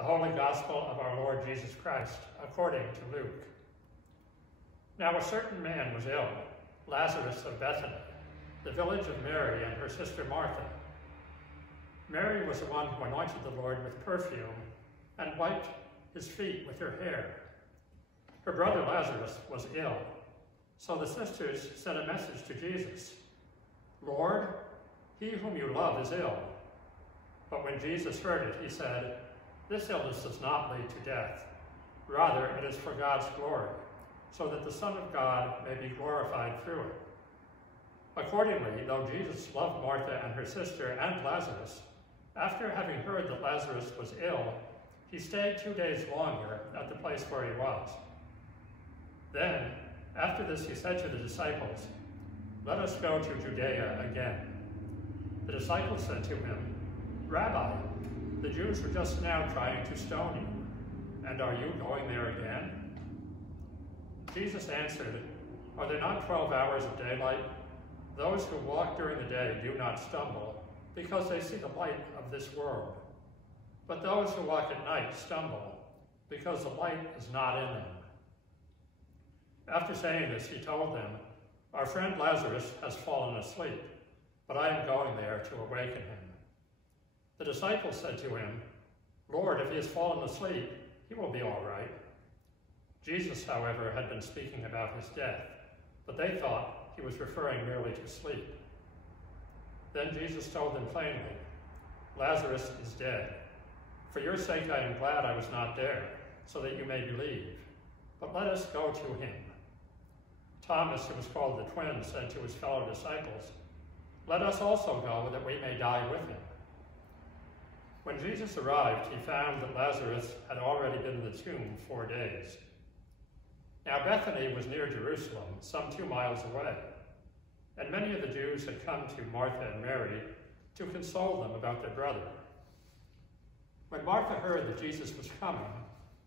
The Holy Gospel of our Lord Jesus Christ, according to Luke. Now a certain man was ill, Lazarus of Bethany, the village of Mary and her sister Martha. Mary was the one who anointed the Lord with perfume and wiped his feet with her hair. Her brother Lazarus was ill, so the sisters sent a message to Jesus. "Lord, he whom you love is ill." But when Jesus heard it, he said, "This illness does not lead to death. Rather, it is for God's glory, so that the Son of God may be glorified through it." Accordingly, though Jesus loved Martha and her sister and Lazarus, after having heard that Lazarus was ill, he stayed 2 days longer at the place where he was. Then, after this, he said to the disciples, "Let us go to Judea again." The disciples said to him, "Rabbi, the Jews were just now trying to stone you, and are you going there again?" Jesus answered, "Are there not 12 hours of daylight? Those who walk during the day do not stumble, because they see the light of this world. But those who walk at night stumble, because the light is not in them." After saying this, he told them, "Our friend Lazarus has fallen asleep, but I am going there to awaken him." The disciples said to him, "Lord, if he has fallen asleep, he will be all right." Jesus, however, had been speaking about his death, but they thought he was referring merely to sleep. Then Jesus told them plainly, "Lazarus is dead. For your sake I am glad I was not there, so that you may believe. But let us go to him." Thomas, who was called the Twin, said to his fellow disciples, "Let us also go, that we may die with him." When Jesus arrived, he found that Lazarus had already been in the tomb 4 days. Now Bethany was near Jerusalem, some 2 miles away, and many of the Jews had come to Martha and Mary to console them about their brother. When Martha heard that Jesus was coming,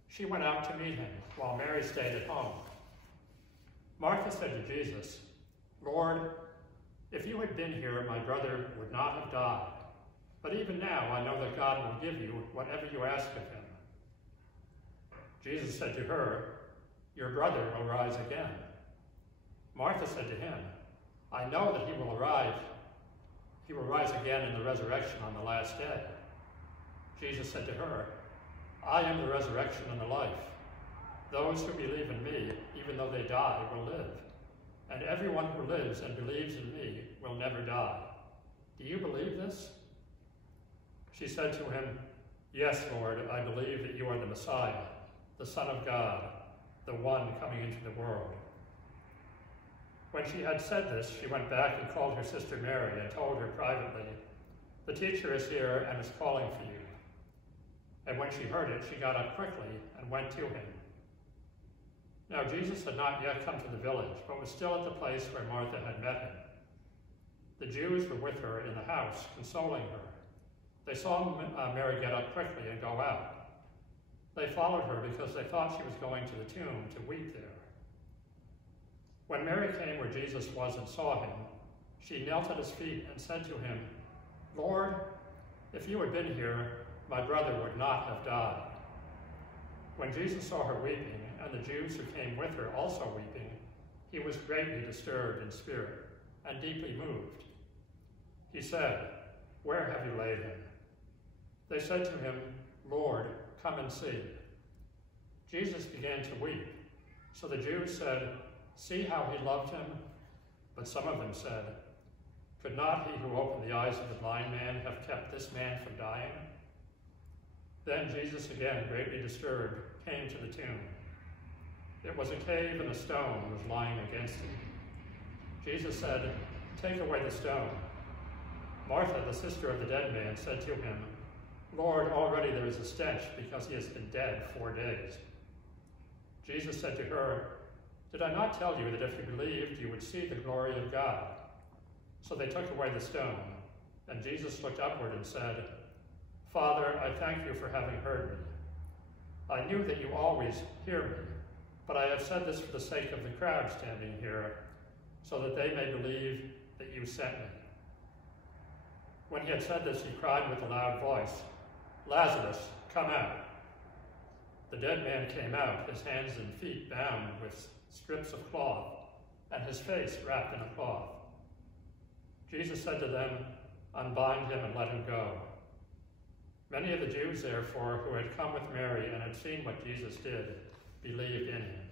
she went out to meet him, while Mary stayed at home. Martha said to Jesus, "Lord, if you had been here, my brother would not have died. But even now I know that God will give you whatever you ask of him." Jesus said to her, "Your brother will rise again." Martha said to him, "I know that he will rise again in the resurrection on the last day." Jesus said to her, "I am the resurrection and the life. Those who believe in me, even though they die, will live. And everyone who lives and believes in me will never die. Do you believe this?" She said to him, "Yes, Lord, I believe that you are the Messiah, the Son of God, the one coming into the world." When she had said this, she went back and called her sister Mary and told her privately, "The teacher is here and is calling for you." And when she heard it, she got up quickly and went to him. Now Jesus had not yet come to the village, but was still at the place where Martha had met him. The Jews were with her in the house, consoling her. They saw Mary get up quickly and go out. They followed her because they thought she was going to the tomb to weep there. When Mary came where Jesus was and saw him, she knelt at his feet and said to him, "Lord, if you had been here, my brother would not have died." When Jesus saw her weeping, and the Jews who came with her also weeping, he was greatly disturbed in spirit and deeply moved. He said, "Where have you laid him?" They said to him, "Lord, come and see." Jesus began to weep. So the Jews said, "See how he loved him?" But some of them said, "Could not he who opened the eyes of the blind man have kept this man from dying?" Then Jesus, again greatly disturbed, came to the tomb. It was a cave, and a stone was lying against it. Jesus said, "Take away the stone." Martha, the sister of the dead man, said to him, "Lord, already there is a stench, because he has been dead 4 days." Jesus said to her, "Did I not tell you that if you believed, you would see the glory of God?" So they took away the stone, and Jesus looked upward and said, "Father, I thank you for having heard me. I knew that you always hear me, but I have said this for the sake of the crowd standing here, so that they may believe that you sent me." When he had said this, he cried with a loud voice, "Lazarus, come out." the dead man came out, his hands and feet bound with strips of cloth, and his face wrapped in a cloth. Jesus said to them, "Unbind him and let him go." Many of the Jews, therefore, who had come with Mary and had seen what Jesus did, believed in him.